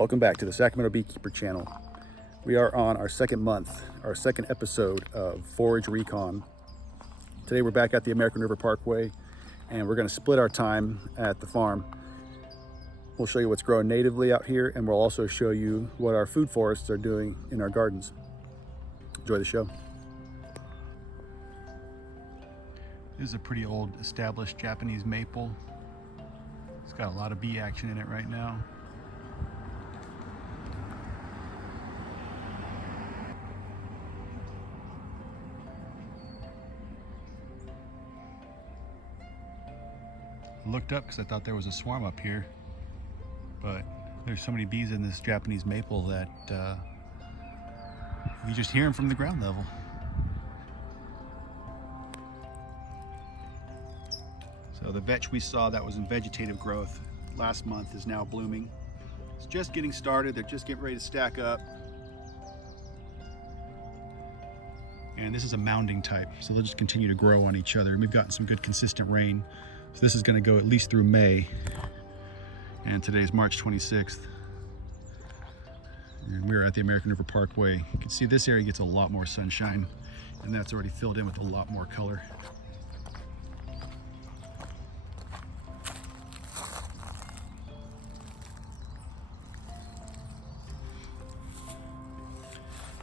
Welcome back to the Sacramento Beekeeper channel. We are on our second month, our second episode of Forage Recon. Today we're back at the American River Parkway and we're going to split our time at the farm. We'll show you what's growing natively out here, and we'll also show you what our food forests are doing in our gardens. Enjoy the show. This is a pretty old established Japanese maple. It's got a lot of bee action in it right now. I looked up because I thought there was a swarm up here, but there's so many bees in this Japanese maple that you just hear them from the ground level. So the vetch we saw that was in vegetative growth last month is now blooming. It's just getting started. They're just getting ready to stack up. And this is a mounding type, so they'll just continue to grow on each other. And we've gotten some good consistent rain. So this is going to go at least through May. And today's March 26th. And we're at the American River Parkway. You can see this area gets a lot more sunshine, and that's already filled in with a lot more color.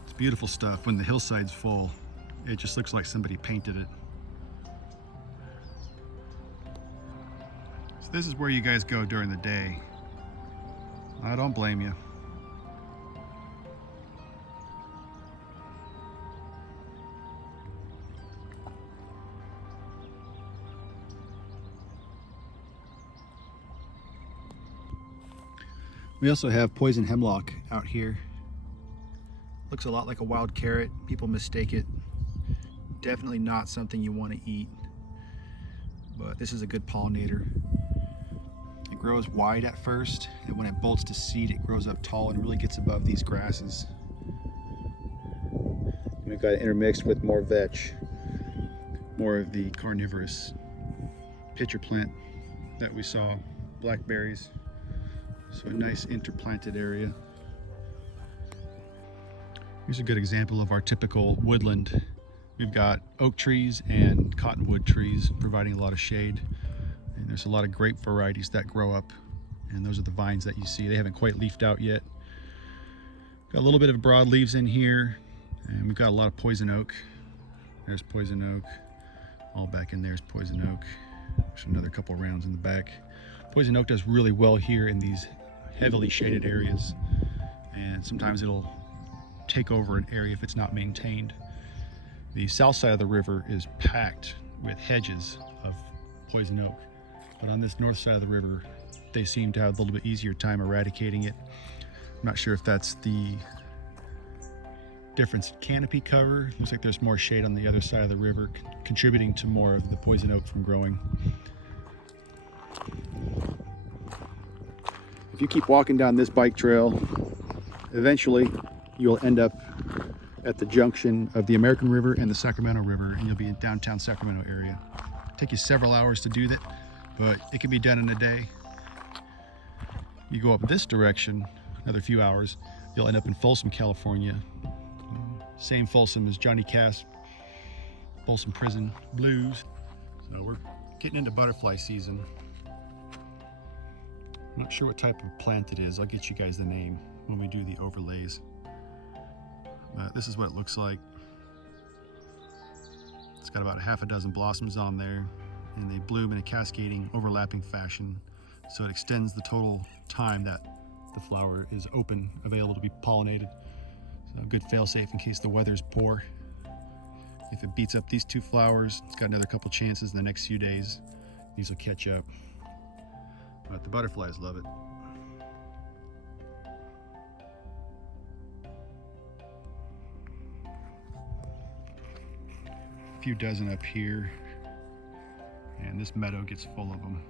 It's beautiful stuff. When the hillside's full, it just looks like somebody painted it. So this is where you guys go during the day. I don't blame you. We also have poison hemlock out here. Looks a lot like a wild carrot. People mistake it. Definitely not something you want to eat, but this is a good pollinator. It grows wide at first, and when it bolts to seed, it grows up tall and really gets above these grasses. We've got it intermixed with more vetch, more of the carniverous pitcher plant that we saw, blackberries. So a nice interplanted area. Here's a good example of our typical woodland. We've got oak trees and cottonwood trees providing a lot of shade. And there's a lot of grape varieties that grow up, and those are the vines that you see. They haven't quite leafed out yet. Got a little bit of broadleaves in here, and we've got a lot of poison oak. There's poison oak. All back in there is poison oak. There's another couple rounds in the back. Poison oak does really well here in these heavily shaded areas, and sometimes it'll take over an area if it's not maintained. The south side of the river is packed with hedges of poison oak, but on this north side of the river they seem to have a little bit easier time eradicating it. I'm not sure if that's the difference in canopy cover. Looks like there's more shade on the other side of the river, contributing to more of the poison oak from growing. If you keep walking down this bike trail, eventually you'll end up at the junction of the American River and the Sacramento River, and you'll be in downtown Sacramento area. It'll take you several hours to do that, but it can be done in a day. You go up this direction, another few hours, you'll end up in Folsom, California. Same Folsom as Johnny Cass, Folsom Prison Blues. So we're getting into butterfly season. I'm not sure what type of plant it is. I'll get you guys the name when we do the overlays. This is what it looks like. It's got about half a dozen blossoms on there, and they bloom in a cascading, overlapping fashion. So it extends the total time that the flower is open, available to be pollinated. So a good fail-safe in case the weather's poor. If it beats up these two flowers, it's got another couple chances in the next few days. These will catch up. But the butterflies love it. A few dozen up here, and this meadow gets full of them.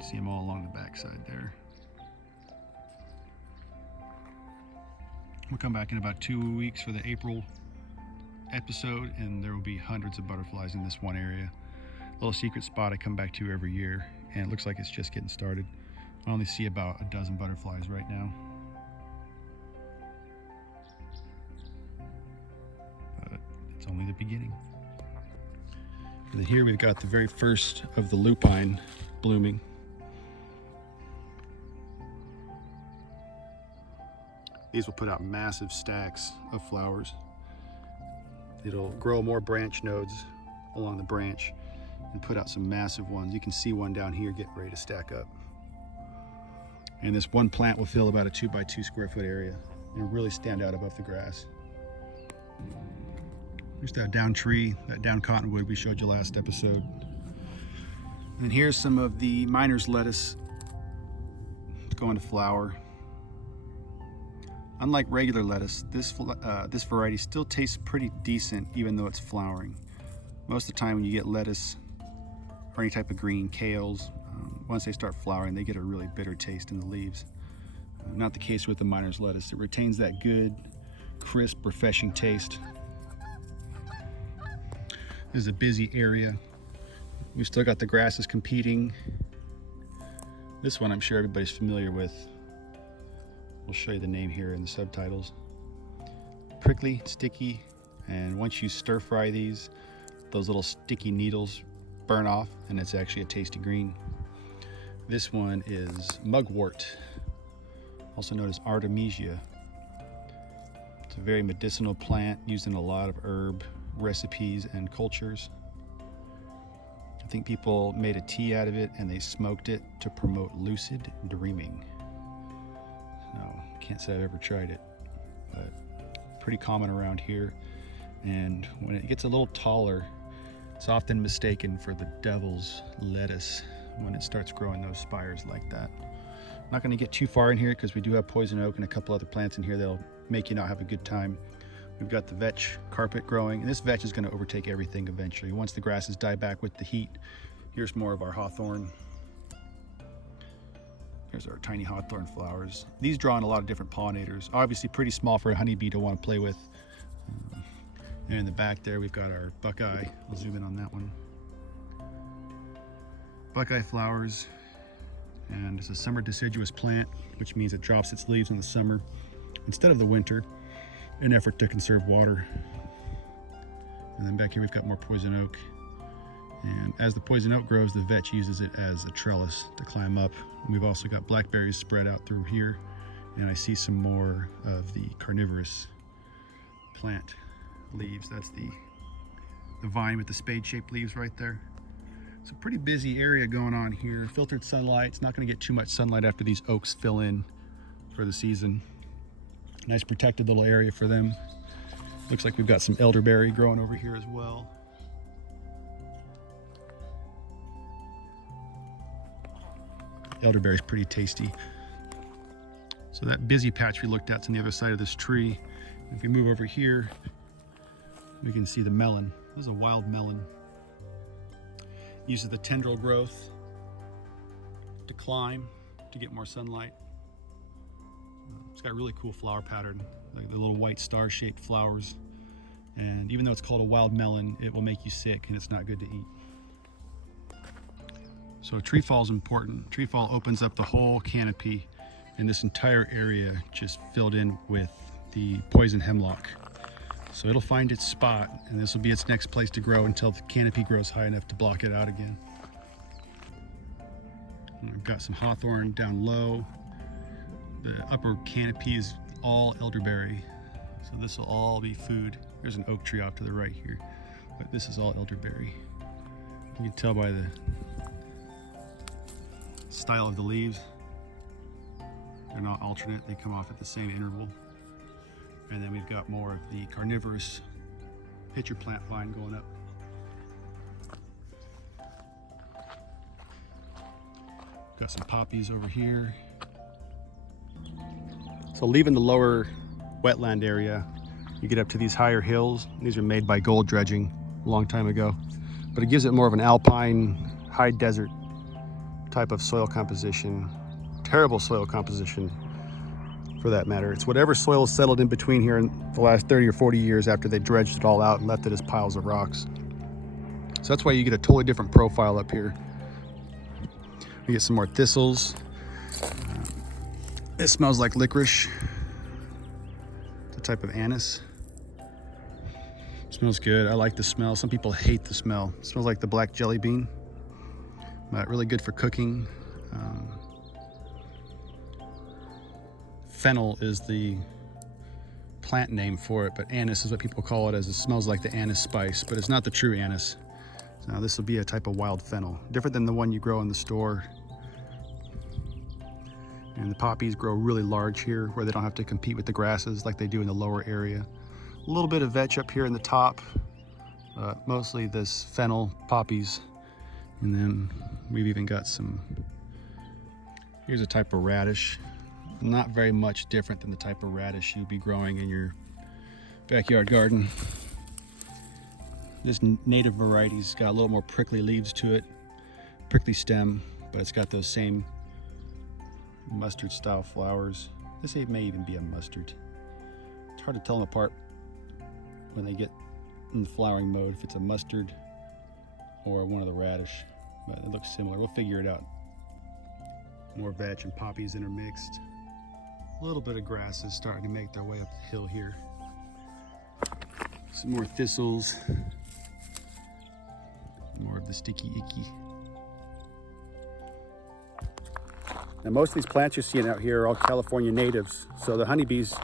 See them all along the backside there. We'll come back in about 2 weeks for the April episode, and there will be hundreds of butterflies in this one area. Little secret spot I come back to every year, and it looks like it's just getting started. I only see about a dozen butterflies right now. But it's only the beginning. And then here we've got the very first of the lupine blooming. These will put out massive stacks of flowers. It'll grow more branch nodes along the branch and put out some massive ones. You can see one down here getting ready to stack up. And this one plant will fill about a 2 by 2 square foot area and really stand out above the grass. There's that down tree, that down cottonwood we showed you last episode. And here's some of the miner's lettuce. It's going to flower. Unlike regular lettuce, this variety still tastes pretty decent even though it's flowering. Most of the time when you get lettuce or any type of green, kales, once they start flowering, they get a really bitter taste in the leaves. Not the case with the miner's lettuce. It retains that good, crisp, refreshing taste. This is a busy area. We've still got the grasses competing. This one I'm sure everybody's familiar with. We'll show you the name here in the subtitles. Prickly, sticky, and once you stir fry these, those little sticky needles burn off and it's actually a tasty green. This one is mugwort, also known as artemisia. It's a very medicinal plant used in a lot of herb recipes and cultures. I think people made a tea out of it and they smoked it to promote lucid dreaming. No, can't say I've ever tried it, but pretty common around here. And when it gets a little taller, it's often mistaken for the devil's lettuce when it starts growing those spires like that. I'm not going to get too far in here because we do have poison oak and a couple other plants in here that'll make you not have a good time. We've got the vetch carpet growing, and this vetch is going to overtake everything eventually. Once the grasses die back with the heat, here's more of our hawthorn. Here's our tiny hawthorn flowers. These draw in a lot of different pollinators. Obviously pretty small for a honeybee to want to play with. And in the back there, we've got our buckeye. I'll zoom in on that one. Buckeye flowers, and it's a summer deciduous plant, which means it drops its leaves in the summer instead of the winter, in an effort to conserve water. And then back here, we've got more poison oak. And as the poison oak grows, the vetch uses it as a trellis to climb up. And we've also got blackberries spread out through here. And I see some more of the carniverous plant leaves. That's the vine with the spade-shaped leaves right there. It's a pretty busy area going on here. Filtered sunlight. It's not going to get too much sunlight after these oaks fill in for the season. Nice protected little area for them. Looks like we've got some elderberry growing over here as well. Elderberry is pretty tasty. So that busy patch we looked at is on the other side of this tree. If we move over here, we can see the melon. This is a wild melon. It uses the tendril growth to climb to get more sunlight. It's got a really cool flower pattern, like the little white star-shaped flowers. And even though it's called a wild melon, it will make you sick and it's not good to eat. So tree fall is important. Tree fall opens up the whole canopy, and this entire area just filled in with the poison hemlock. So it'll find its spot, and this will be its next place to grow until the canopy grows high enough to block it out again. And I've got some hawthorn down low. The upper canopy is all elderberry, so this will all be food. There's an oak tree off to the right here, but this is all elderberry. You can tell by the style of the leaves. They're not alternate, they come off at the same interval. And then we've got more of the carnivorous pitcher plant vine going up. Got some poppies over here. So leaving the lower wetland area, you get up to these higher hills. These are made by gold dredging a long time ago, but it gives it more of an alpine, high desert type of soil composition. Terrible soil composition for that matter. It's whatever soil has settled in between here in the last 30 or 40 years after they dredged it all out and left it as piles of rocks. So that's why you get a totally different profile up here. We get some more thistles. It smells like licorice. It's a type of anise. It smells good. I like the smell. Some people hate the smell. It smells like the black jelly bean, but really good for cooking. Fennel is the plant name for it, but anise is what people call it, as it smells like the anise spice, but it's not the true anise. So this will be a type of wild fennel, different than the one you grow in the store. And the poppies grow really large here where they don't have to compete with the grasses like they do in the lower area. A little bit of vetch up here in the top, but mostly this fennel poppies. And then we've even got some, here's a type of radish. Not very much different than the type of radish you'd be growing in your backyard garden. This native variety's got a little more prickly leaves to it, prickly stem, but it's got those same mustard style flowers. This may even be a mustard. It's hard to tell them apart when they get in the flowering mode, if it's a mustard or one of the radish, but it looks similar. We'll figure it out. More vetch and poppies intermixed. A little bit of grasses starting to make their way up the hill here. Some more thistles. More of the sticky icky. Now most of these plants you're seeing out here are all California natives, so the honeybees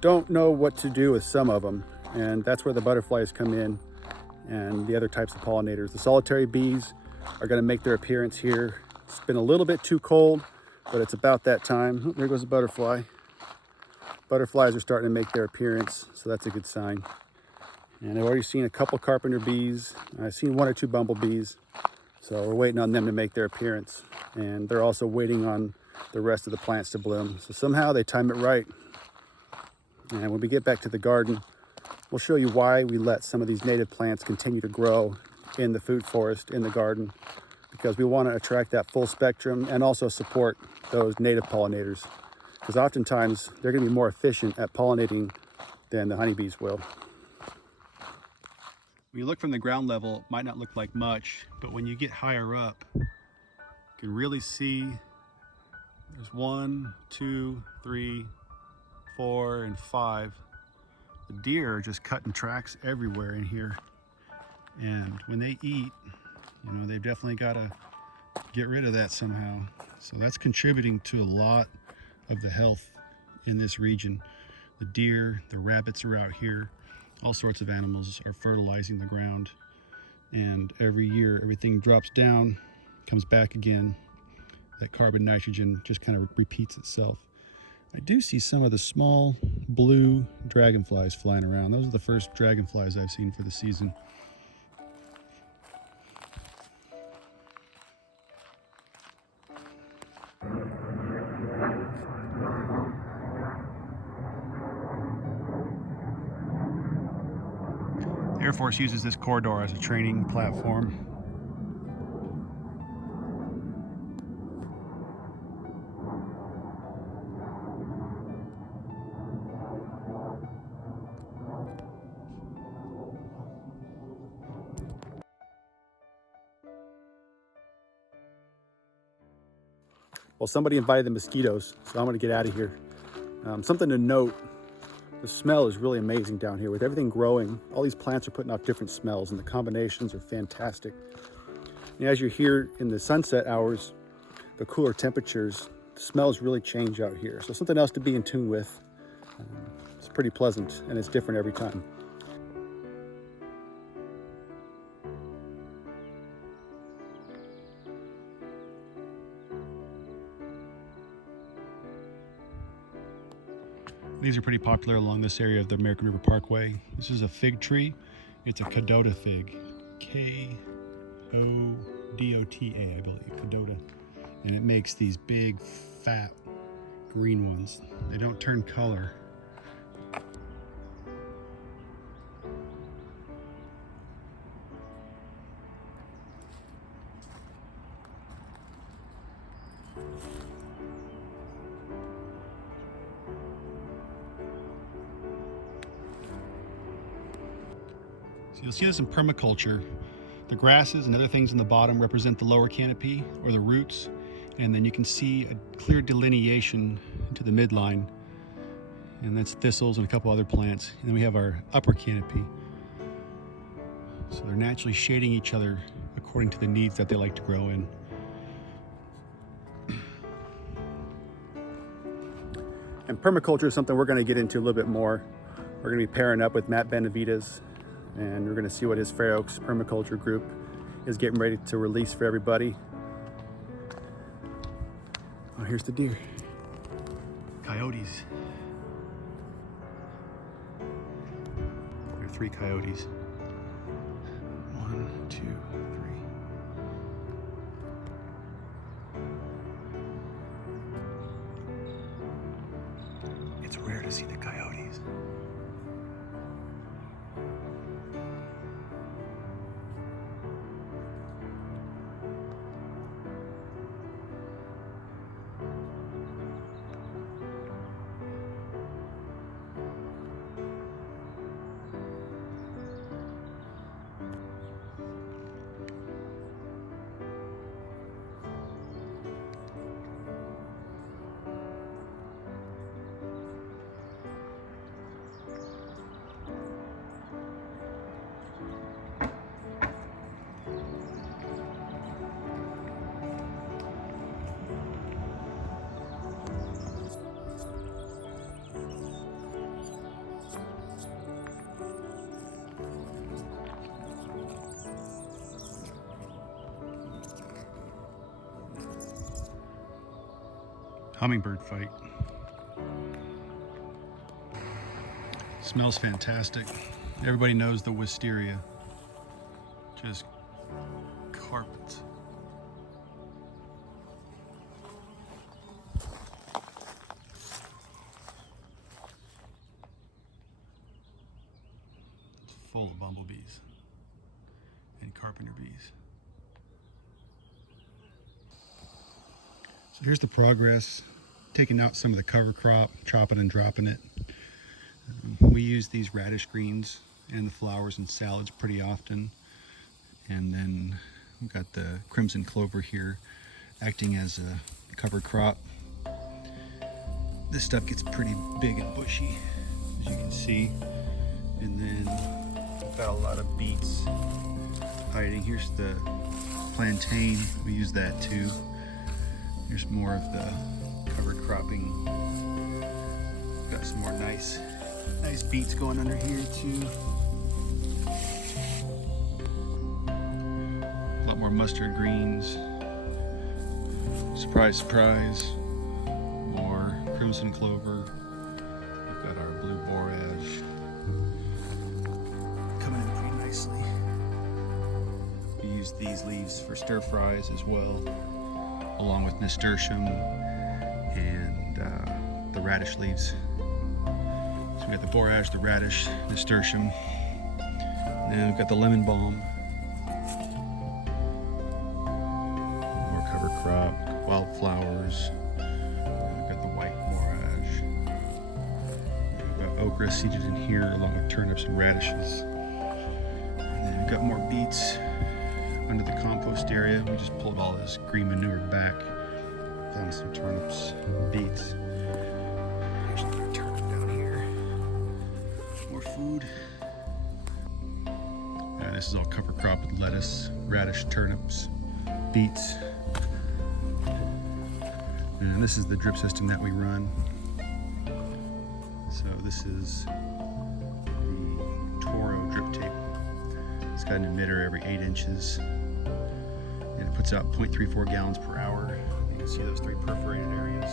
don't know what to do with some of them, and that's where the butterflies come in and the other types of pollinators. The solitary bees are going to make their appearance here. It's been a little bit too cold, but it's about that time. Oh, there goes a butterfly. Butterflies are starting to make their appearance, so that's a good sign. And I've already seen a couple carpenter bees. I've seen one or two bumblebees. So we're waiting on them to make their appearance. And they're also waiting on the rest of the plants to bloom. So somehow they time it right. And when we get back to the garden, we'll show you why we let some of these native plants continue to grow in the food forest, in the garden, because we want to attract that full spectrum and also support those native pollinators. Because oftentimes they're going to be more efficient at pollinating than the honeybees will. When you look from the ground level, it might not look like much, but when you get higher up, you can really see there's 1, 2, 3, 4, and 5. The deer are just cutting tracks everywhere in here. And when they eat, you know, they've definitely got to get rid of that somehow. So that's contributing to a lot of the health in this region. The deer, the rabbits are out here. All sorts of animals are fertilizing the ground. And every year, everything drops down, comes back again. That carbon nitrogen just kind of repeats itself. I do see some of the small blue dragonflies flying around. Those are the first dragonflies I've seen for the season. The Air Force uses this corridor as a training platform. Well, somebody invited the mosquitoes, so I'm gonna get out of here. Something to note, the smell is really amazing down here. With everything growing, all these plants are putting off different smells, and the combinations are fantastic. And as you're here in the sunset hours, the cooler temperatures, the smells really change out here. So something else to be in tune with. It's pretty pleasant, and it's different every time. These are pretty popular along this area of the American River Parkway. This is a fig tree. It's a Cadota fig. K-O-D-O-T-A, I believe, Cadota. And it makes these big, fat, green ones. They don't turn color. So you'll see this in permaculture. The grasses and other things in the bottom represent the lower canopy or the roots, And then you can see a clear delineation into the midline, and that's thistles and a couple other plants. And then we have our upper canopy. So they're naturally shading each other according to the needs that they like to grow in. And permaculture is something we're going to get into a little bit more. We're going to be pairing up with Matt Benavides, and we're going to see what his Fair Oaks permaculture group is getting ready to release for everybody. Oh, here's the deer. Coyotes. There are 3 coyotes. 1, 2, 3. It's rare to see the coyotes. Hummingbird fight. Smells fantastic. Everybody knows the wisteria. Just carpets. It's full of bumblebees and carpenter bees. So here's the progress, taking out some of the cover crop, chopping and dropping it. We use these radish greens and the flowers in salads pretty often. And then we've got the crimson clover here acting as a cover crop. This stuff gets pretty big and bushy, as you can see. And then we've got a lot of beets hiding. Here's the plantain, we use that too. Here's more of the covered cropping. Got some more nice beets going under here too. A lot more mustard greens. Surprise, surprise. More crimson clover. We've got our blue borage coming in pretty nicely. We use these leaves for stir fries as well, along with nasturtium and the radish leaves. So we got the borage, the radish, nasturtium, and then we've got the lemon balm. More cover crop, wildflowers. We've got the white borage. We've got okra seeded in here along with turnips and radishes. And then we've got more beets under the compost area. We just pulled all this green manure back. Found some turnips, beets. There's another turnip down here. More food. This is all cover crop with lettuce, radish, turnips, beets. And this is the drip system that we run. So this is the Toro drip tape. It's got an emitter every 8 inches. And it puts out 0.34 gallons per hour. You can see those 3 perforated areas.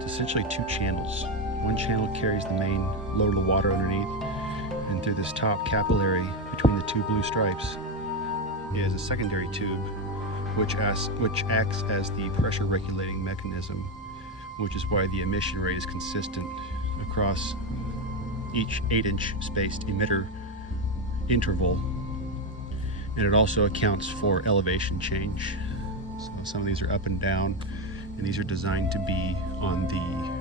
It's essentially 2 channels. One channel carries the main load of the water underneath, and through this top capillary between the 2 blue stripes is a secondary tube which acts as the pressure regulating mechanism, which is why the emission rate is consistent across each 8-inch spaced emitter interval. And it also accounts for elevation change. So some of these are up and down, and these are designed to be on the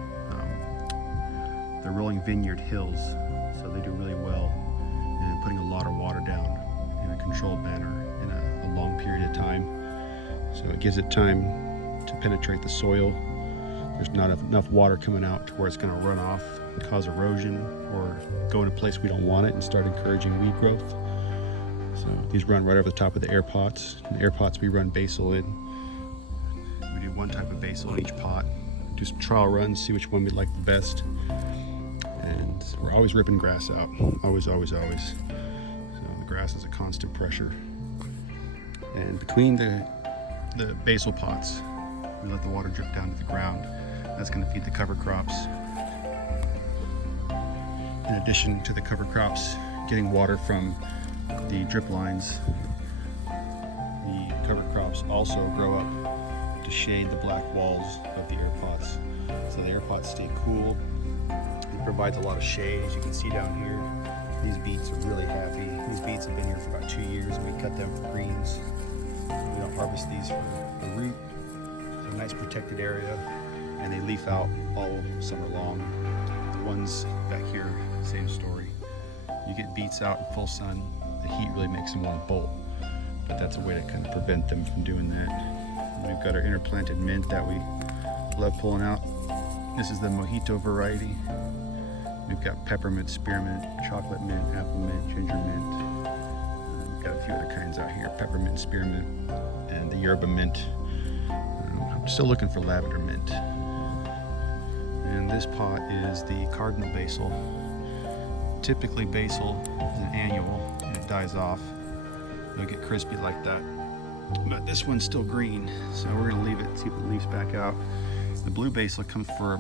rolling vineyard hills, so they do really well in putting a lot of water down in a controlled manner in a long period of time. So it gives it time penetrate the soil. There's not enough water coming out to where it's going to run off and cause erosion or go in a place we don't want it and start encouraging weed growth. So these run right over the top of the air pots. In the air pots we run basil in. We do one type of basil in each pot. Do some trial runs, see which one we like the best. And we're always ripping grass out. Always, always, always. So the grass is a constant pressure. And between the basil pots, we let the water drip down to the ground. That's going to feed the cover crops. In addition to the cover crops getting water from the drip lines, the cover crops also grow up to shade the black walls of the air pots. So the air pots stay cool. It provides a lot of shade. As you can see down here, these beets are really happy. These beets have been here for about 2 years, and we cut them for greens. We don't harvest these for the root. It's a nice protected area, and they leaf out all summer long. The ones back here, same story. You get beets out in full sun, the heat really makes them want to bolt, but that's a way to kind of prevent them from doing that. And we've got our interplanted mint that we love pulling out. This is the mojito variety. We've got peppermint, spearmint, chocolate mint, apple mint, ginger mint. We've got a few other kinds out here, peppermint, spearmint, and the yerba mint. I'm still looking for lavender mint. And this pot is the cardinal basil. Typically basil is an annual and it dies off. It'll get crispy like that. But this one's still green, so we're gonna leave it, see if it leaves back out. The blue basil comes from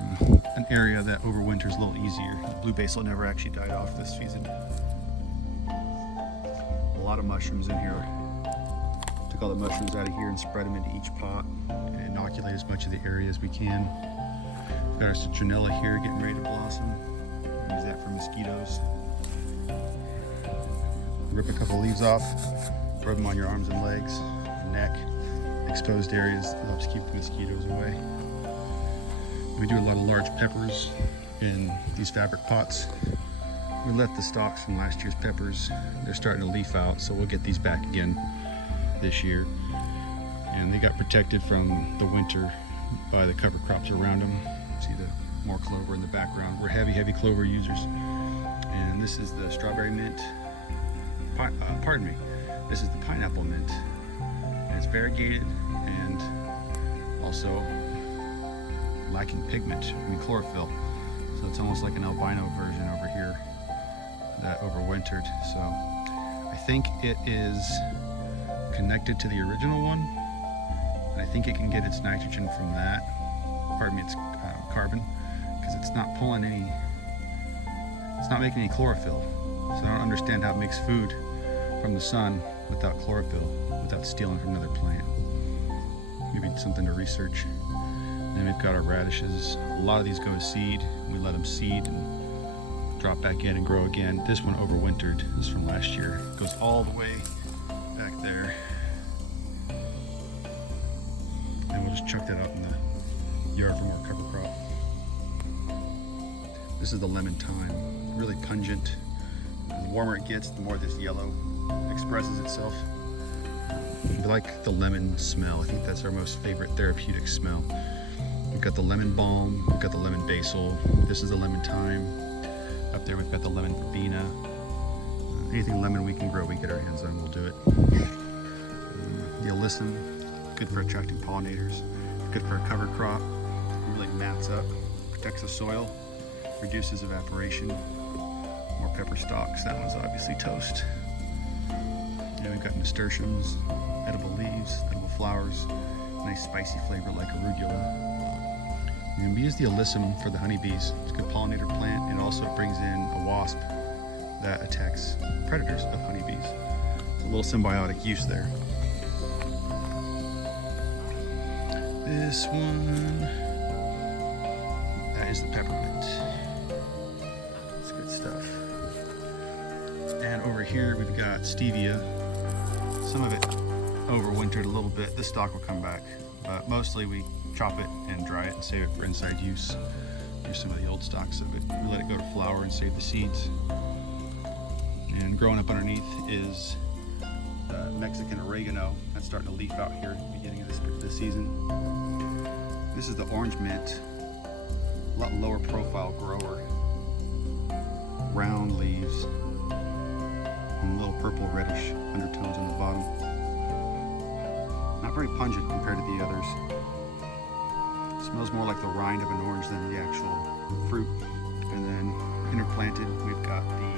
an area that overwinters a little easier. The blue basil never actually died off this season. A lot of mushrooms in here. Took all the mushrooms out of here and spread them into each pot and inoculate as much of the area as we can. We've got our citronella here getting ready to blossom. Use that for mosquitoes. Rip a couple leaves off, rub them on your arms and legs, neck, exposed areas. It helps keep the mosquitoes away. We do a lot of large peppers in these fabric pots. We left the stalks from last year's peppers. They're starting to leaf out, so we'll get these back again this year. And they got protected from the winter by the cover crops around them. See the more clover in the background. We're heavy clover users. And this is the strawberry mint. Pardon me. This is the pineapple mint. And it's variegated and also lacking pigment, chlorophyll. So it's almost like an albino version over here that overwintered. So I think it is connected to the original one. And I think it can get its nitrogen from that. Pardon me, it's carbon, because it's not pulling any, it's not making any chlorophyll. So I don't understand how it makes food from the sun without chlorophyll, without stealing from another plant. Maybe something to research. Then we've got our radishes. A lot of these go to seed. We let them seed and drop back in and grow again. This one overwintered. This is from last year. It goes all the way back there. And we'll just chuck that out in the yard for more cover crop. This is the lemon thyme. Really pungent. And the warmer it gets, the more this yellow expresses itself. We like the lemon smell. I think that's our most favorite therapeutic smell. We've got the lemon balm, we've got the lemon basil, this is the lemon thyme. Up there we've got the lemon verbena. Anything lemon we can grow, we get our hands on, we'll do it. The alyssum, good for attracting pollinators, good for a cover crop. It really mats up, protects the soil, reduces evaporation. More pepper stalks, that one's obviously toast. And we've got nasturtiums, edible leaves, edible flowers, nice spicy flavor like arugula. And we use the alyssum for the honeybees. It's a good pollinator plant. It also brings in a wasp that attacks predators of honeybees. It's a little symbiotic use there. This one, that is the peppermint. It's good stuff. And over here we've got stevia. Some of it overwintered a little bit. This stalk will come back, but mostly we chop it and dry it and save it for inside use. Here's some of the old stalks of it. We let it go to flower and save the seeds. And growing up underneath is Mexican oregano. That's starting to leaf out here at the beginning of this season. This is the orange mint, a lot lower profile grower. Round leaves and little purple reddish undertones on the bottom. Not very pungent compared to the others. Smells more like the rind of an orange than the actual fruit. And then interplanted, we've got the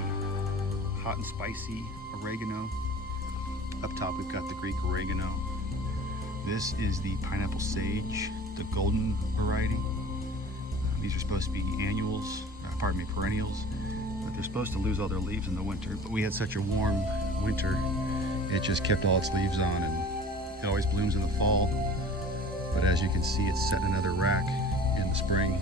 hot and spicy oregano. Up top we've got the Greek oregano. This is the pineapple sage, the golden variety. These are supposed to be perennials, but they're supposed to lose all their leaves in the winter. But we had such a warm winter, it just kept all its leaves on, and it always blooms in the fall. But as you can see, it's set in another rack in the spring.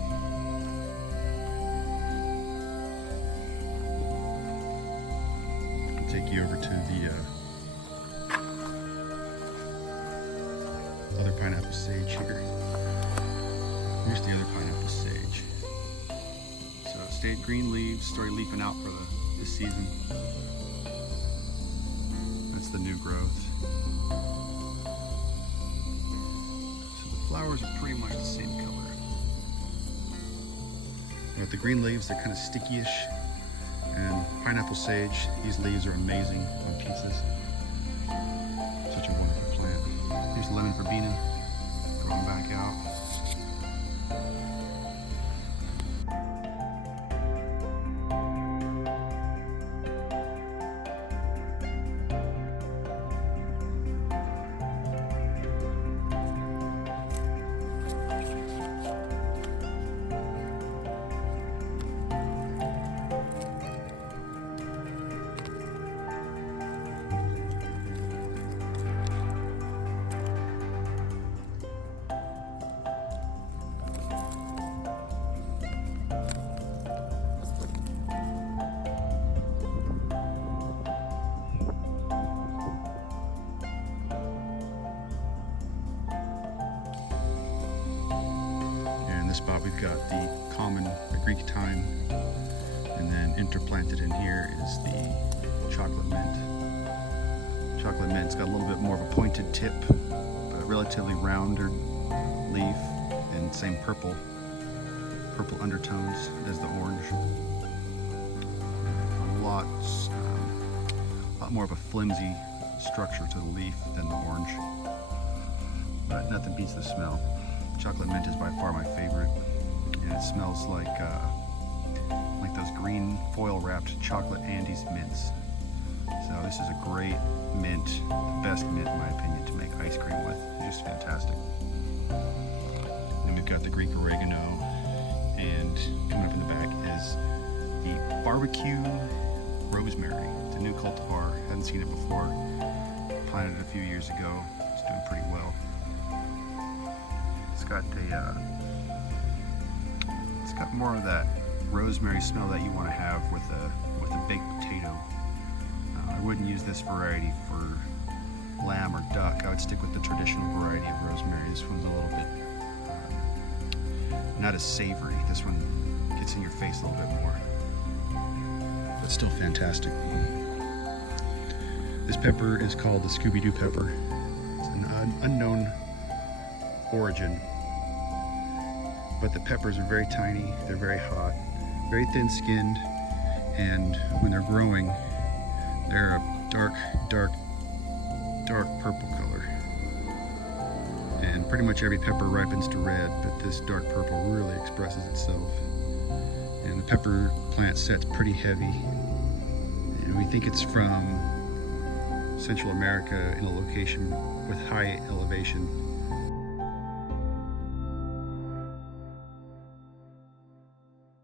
I'll take you over to the other pineapple sage here. Here's the other pineapple sage. So it stayed green leaves, started leafing out for this season. That's the new growth. So the flowers are pretty much the same color. With the green leaves, they're kind of sticky-ish. And pineapple sage, these leaves are amazing on pizzas. Such a wonderful plant. Here's lemon verbena growing back out. This spot we've got the common, the Greek thyme, and then interplanted in here is the chocolate mint. Chocolate mint's got a little bit more of a pointed tip, but relatively rounder leaf, and same purple undertones as the orange. A lot more of a flimsy structure to the leaf than the orange, but nothing beats the smell. Chocolate mint is by far my favorite, and it smells like those green foil wrapped chocolate Andes mints. So this is a great mint, the best mint in my opinion to make ice cream with. It's just fantastic. Then we've got the Greek oregano, and coming up in the back is the barbecue rosemary. It's a new cultivar, hadn't seen it before. Planted it a few years ago, it's doing pretty well. It's got more of that rosemary smell that you want to have with a baked potato. I wouldn't use this variety for lamb or duck. I would stick with the traditional variety of rosemary. This one's a little bit not as savory. This one gets in your face a little bit more, but still fantastic. This pepper is called the Scooby-Doo pepper. It's an unknown origin, but the peppers are very tiny, they're very hot, very thin-skinned, and when they're growing, they're a dark purple color. And pretty much every pepper ripens to red, but this dark purple really expresses itself. And the pepper plant set's pretty heavy, and we think it's from Central America in a location with high elevation.